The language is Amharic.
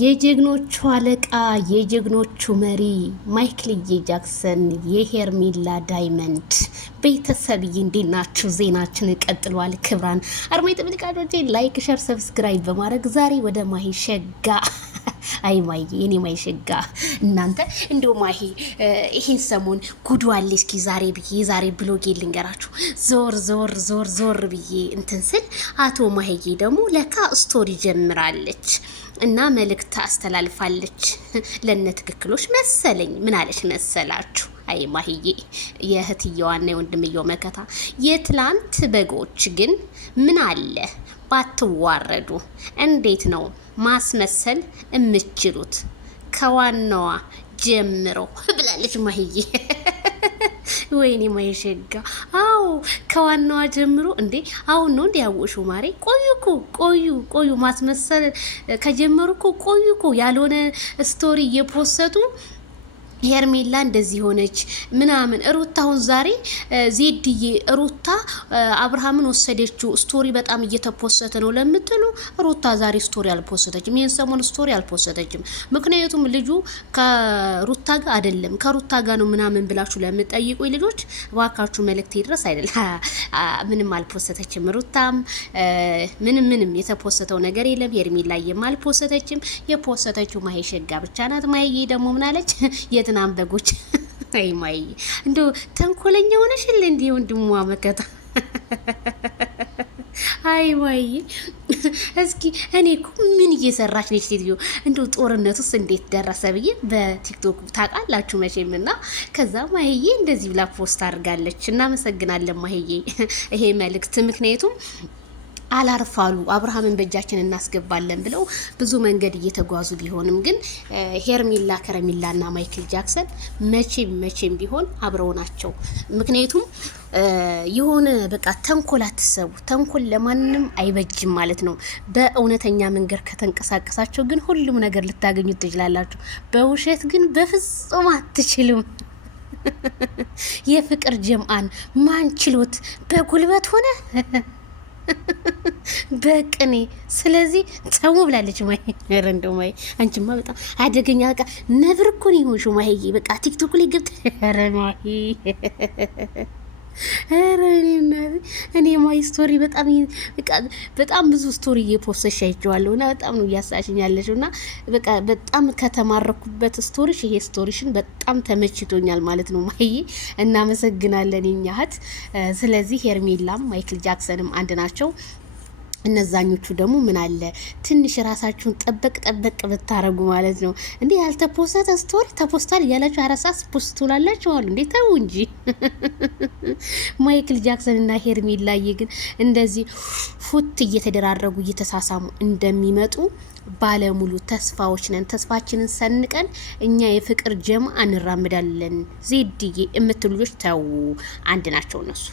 የጀግኖቹ አለቃ የጀግኖቹ መሪ ማይክልዬ ጃክሰን የሄርሜላ ዳይመንድ ቤተሰብዬ እንዴት ናችሁ? ዜናችን ቀጥሏል። ክብራን አድማጭ ተመልካቾቼ ላይክ፣ ሸር፣ ሰብስክራይብ በማድረግ ዛሬ ወደ ማሂ ሸጋ አይ ማሂ የኔ ማሂ ሸጋ እናንተ እንደው ማሂ ይሄን ሰሞን ጉዱ አለ። እስኪ ዛሬ ብሎጌ ልንገራችሁ። ዞር ብዬ እንትን ስል አቶ ማሂዬ ደግሞ ለካ ስቶሪ ጀምራለች እና መልእክት አስተላልፋለች ለነ ትክክሎች መሰለኝ። ምን አለች መሰላችሁ? አይ ማሂዬ የእህትየዋና የወንድምየው መከታ የትላንት በጎች ግን ምን አለ ባትዋረዱ። እንዴት ነው ማስመሰል የምትችሉት? ከዋናዋ ጀምሮ ብላለች ማሂዬ። ወይኔ ማይሸጋ አው ከዋናዋ ጀምሮ እንዴ! አሁን ነው እንዴ ያወሹ ማሬ? ቆዩ ማስመሰል ከጀመሩ ቆዩ ያልሆነ ስቶሪ እየፖሰቱ ሄርሜላ እንደዚህ ሆነች ምናምን። ሩታ አሁን ዛሬ ዜድዬ ሩታ አብርሃምን ወሰደችው ስቶሪ በጣም እየተፖሰተ ነው ለምትሉ ሩታ ዛሬ ስቶሪ አልፖሰተችም። ይሄን ሰሞን ስቶሪ አልፖሰተችም። ምክንያቱም ልጁ ከሩታ ጋር አይደለም ከሩታ ጋር ነው ምናምን ብላችሁ ለምትጠይቁኝ ልጆች እባካችሁ መልእክት ይድረስ። አይደል ምንም አልፖሰተችም። ሩታም ምንም የተፖሰተው ነገር የለም። ሄርሜላዬም አልፖሰተችም። የፖሰተችው ማሂ ሸጋ ብቻ ናት። ማሂዬ ደግሞ ምናለች? የትናንት በጎች አይ ማሂ እንደው ተንኮለኛ ሆነሽል እንዴ ወንድሟ መከታ። አይ ማሂ እስኪ እኔ እኮ ምን እየሰራች ነች ሴትዮ? እንደው ጦርነቱስ እንዴት ደረሰ ብዬ በቲክቶክ ታውቃላችሁ መቼም። እና ከዛ ማሂዬ እንደዚህ ብላ ፖስት አድርጋለች። እናመሰግናለን ማሂዬ ይሄ መልእክት። ምክንያቱም አላርፋሉ አብርሃምን በእጃችን እናስገባለን ብለው ብዙ መንገድ እየተጓዙ ቢሆንም ግን ሄርሜላ ከረሜላና ማይክል ጃክሰን መቼም ቢሆን አብረው ናቸው። ምክንያቱም የሆነ በቃ ተንኮል አትሰቡ። ተንኮል ለማንም አይበጅም ማለት ነው። በእውነተኛ መንገድ ከተንቀሳቀሳቸው ግን ሁሉም ነገር ልታገኙ ትችላላችሁ። በውሸት ግን በፍጹም አትችሉም። የፍቅር ጀምአን ማን ችሎት በጉልበት ሆነ በቅኔ። ስለዚህ ተው ብላለች ማሂ። ኧረ እንደው ማሂ አንቺማ በጣም አደገኛ በቃ ነብር እኮ ነው የሆንሽው ማሂዬ። በቃ ቲክቶክ ላይ ገብተሽ ኧረ ማሂ ኧረ እኔ ማሂ ስቶሪ በጣም ብዙ ስቶሪ እየፖስተሽ አይቼዋለሁ እና በጣም ነው እያሳሽኝ ያለሽው እና በቃ በጣም ከተማረኩበት ስቶሪሽ ይሄ ስቶሪሽን በጣም ተመችቶኛል ማለት ነው ማሂዬ። እናመሰግናለን የኛ እህት። ስለዚህ ሄርሜላም ማይክል ጃክሰንም አንድ ናቸው። እነዛኞቹ ደግሞ ምን አለ ትንሽ ራሳችሁን ጠበቅ ብታረጉ ማለት ነው። እንዴ ያልተፖስተ ስቶሪ ተፖስቷል እያላችሁ አራሳስ ፖስት ትውላላችሁ አሉ። እንዴ ተው እንጂ ማይክል ጃክሰን እና ሄርሜላዬ ግን እንደዚህ ፉት እየተደራረጉ እየተሳሳሙ እንደሚመጡ ባለሙሉ ተስፋዎች ነን። ተስፋችንን ሰንቀን እኛ የፍቅር ጀማ እንራምዳለን። ዜድዬ የምትሉ ልጆች ተው፣ አንድ ናቸው እነሱ።